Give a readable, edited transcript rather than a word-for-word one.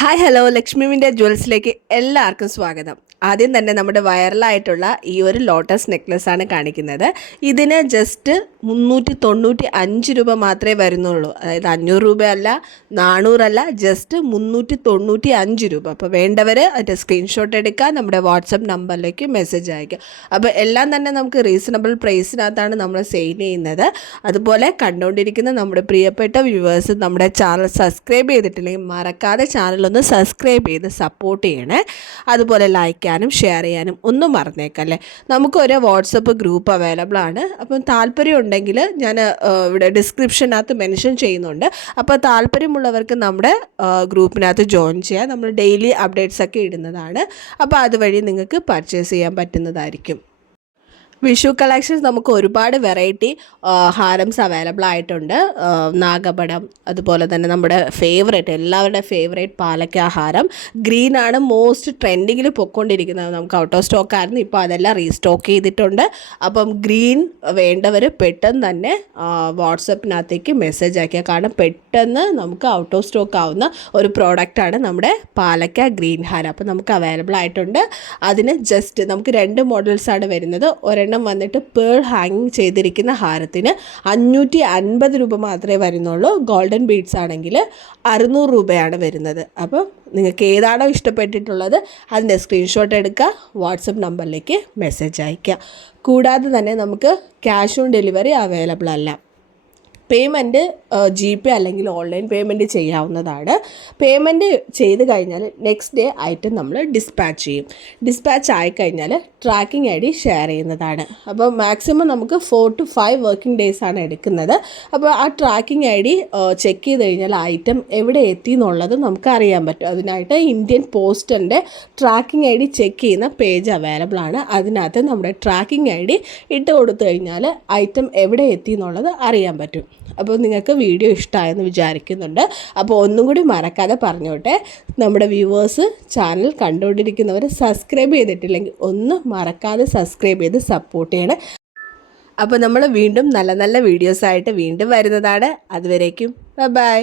Hi hello ലക്ഷ്മിവിൻ്റെ ജ്വൽസിലേക്ക് എല്ലാവർക്കും സ്വാഗതം. ആദ്യം തന്നെ നമ്മുടെ വൈറലായിട്ടുള്ള ഈ ഒരു ലോട്ടസ് നെക്ലസ് ആണ് കാണിക്കുന്നത്. ഇതിന് ജസ്റ്റ് 395 രൂപ മാത്രമേ വരുന്നുള്ളൂ. അതായത് 500 രൂപയല്ല, 400 അല്ല, ജസ്റ്റ് 395 രൂപ. അപ്പോൾ വേണ്ടവർ അതിൻ്റെ സ്ക്രീൻഷോട്ട് എടുക്കുക, നമ്മുടെ വാട്സപ്പ് നമ്പറിലേക്ക് മെസ്സേജ് അയക്കുക. അപ്പോൾ എല്ലാം തന്നെ നമുക്ക് റീസണബിൾ പ്രൈസിനകത്താണ് നമ്മൾ സെയിൽ ചെയ്യുന്നത്. അതുപോലെ കണ്ടുകൊണ്ടിരിക്കുന്ന നമ്മുടെ പ്രിയപ്പെട്ട വ്യൂവേഴ്സ് നമ്മുടെ ചാനൽ സബ്സ്ക്രൈബ് ചെയ്തിട്ടില്ലെങ്കിൽ മറക്കാതെ ചാനലൊന്ന് സബ്സ്ക്രൈബ് ചെയ്ത് സപ്പോർട്ട് ചെയ്യണേ. അതുപോലെ ലൈക്ക് ചെയ്യാനും ഷെയർ ചെയ്യാനും ഒന്നും മറന്നേക്കല്ലേ. നമുക്കൊരു വാട്സപ്പ് ഗ്രൂപ്പ് അവൈലബിൾ ആണ്. അപ്പം താല്പര്യം ഉണ്ടെങ്കിൽ ഞാൻ ഇവിടെ ഡിസ്ക്രിപ്ഷനകത്ത് മെൻഷൻ ചെയ്യുന്നുണ്ട്. അപ്പോൾ താല്പര്യമുള്ളവർക്ക് നമ്മുടെ ഗ്രൂപ്പിനകത്ത് ജോയിൻ ചെയ്യാം. നമ്മൾ ഡെയിലി അപ്ഡേറ്റ്സ് ഒക്കെ ഇടുന്നതാണ്. അപ്പോൾ അതുവഴി നിങ്ങൾക്ക് പർച്ചേസ് ചെയ്യാൻ പറ്റുന്നതായിരിക്കും. വിഷു കളക്ഷൻസ് നമുക്ക് ഒരുപാട് വെറൈറ്റി ഹാരംസ് അവൈലബിൾ ആയിട്ടുണ്ട്. നാഗപടം, അതുപോലെ തന്നെ നമ്മുടെ ഫേവറേറ്റ്, എല്ലാവരുടെ ഫേവറേറ്റ് പാലക്ക ഹാരം ഗ്രീനാണ് മോസ്റ്റ് ട്രെൻഡിങ്ങിൽ പൊയ്ക്കൊണ്ടിരിക്കുന്നത്. നമുക്ക് ഔട്ട് ഓഫ് സ്റ്റോക്ക് ആയിരുന്നു, ഇപ്പോൾ അതെല്ലാം റീസ്റ്റോക്ക് ചെയ്തിട്ടുണ്ട്. അപ്പം ഗ്രീൻ വേണ്ടവർ പെട്ടെന്ന് തന്നെ വാട്സപ്പിനകത്തേക്ക് മെസ്സേജ് അയക്കുക. കാരണം പെട്ടെന്ന് നമുക്ക് ഔട്ട് ഓഫ് സ്റ്റോക്ക് ആവുന്ന ഒരു പ്രോഡക്റ്റാണ് നമ്മുടെ പാലക്ക ഗ്രീൻ ഹാരം. അപ്പോൾ നമുക്ക് അവൈലബിൾ ആയിട്ടുണ്ട്. അതിന് ജസ്റ്റ് നമുക്ക് 2 മോഡൽസാണ് വരുന്നത്. ഒരെണ്ണം വന്നിട്ട് പേൾ ഹാങ്ങിങ് ചെയ്തിരിക്കുന്ന ഹാരത്തിന് 550 രൂപ മാത്രമേ വരുന്നുള്ളൂ. ഗോൾഡൻ ബീഡ്സ് ആണെങ്കിൽ 600 രൂപയാണ് വരുന്നത്. അപ്പോൾ നിങ്ങൾക്ക് ഏതാണോ ഇഷ്ടപ്പെട്ടിട്ടുള്ളത് അതിൻ്റെ സ്ക്രീൻഷോട്ട് എടുക്കുക, വാട്സപ്പ് നമ്പറിലേക്ക് മെസ്സേജ് അയയ്ക്കുക. കൂടാതെ തന്നെ നമുക്ക് ക്യാഷ് ഓൺ ഡെലിവറി അവൈലബിൾ അല്ല. പേയ്മെൻറ്റ് GPay അല്ലെങ്കിൽ ഓൺലൈൻ പേയ്മെൻറ്റ് ചെയ്യാവുന്നതാണ്. പേയ്മെൻറ്റ് ചെയ്ത് കഴിഞ്ഞാൽ നെക്സ്റ്റ് ഡേ ഐറ്റം നമ്മൾ ഡിസ്പാച്ച് ചെയ്യും. ഡിസ്പാച്ച് ആയിക്കഴിഞ്ഞാൽ ട്രാക്കിംഗ് ID ഷെയർ ചെയ്യുന്നതാണ്. അപ്പോൾ മാക്സിമം നമുക്ക് 4 to 5 വർക്കിംഗ് ഡേയ്സ് ആണ് എടുക്കുന്നത്. അപ്പോൾ ആ ട്രാക്കിംഗ് ID ചെക്ക് ചെയ്ത് കഴിഞ്ഞാൽ ഐറ്റം എവിടെ എത്തി എന്നുള്ളത് നമുക്ക് അറിയാൻ പറ്റും. അതിനായിട്ട് ഇന്ത്യൻ പോസ്റ്റിൻ്റെ ട്രാക്കിംഗ് ID ചെക്ക് ചെയ്യുന്ന പേജ് അവൈലബിൾ ആണ്. അതിനകത്ത് നമ്മുടെ ട്രാക്കിംഗ് ID ഇട്ട് കൊടുത്തു കഴിഞ്ഞാൽ ഐറ്റം എവിടെ എത്തി എന്നുള്ളത് അറിയാൻ പറ്റും. അപ്പോൾ നിങ്ങൾക്ക് വീഡിയോ ഇഷ്ടമായെന്ന് വിചാരിക്കുന്നുണ്ട്. അപ്പോൾ ഒന്നും കൂടി മറക്കാതെ പറഞ്ഞോട്ടെ, നമ്മുടെ വ്യൂവേഴ്സ് ചാനൽ കണ്ടുകൊണ്ടിരിക്കുന്നവർ സബ്സ്ക്രൈബ് ചെയ്തിട്ടില്ലെങ്കിൽ ഒന്ന് മറക്കാതെ സബ്സ്ക്രൈബ് ചെയ്ത് സപ്പോർട്ട് ചെയ്യണേ. അപ്പോൾ നമ്മൾ വീണ്ടും നല്ല നല്ല വീഡിയോസായിട്ട് വീണ്ടും വരുന്നതാണ്. അതുവരേക്കും ബൈ.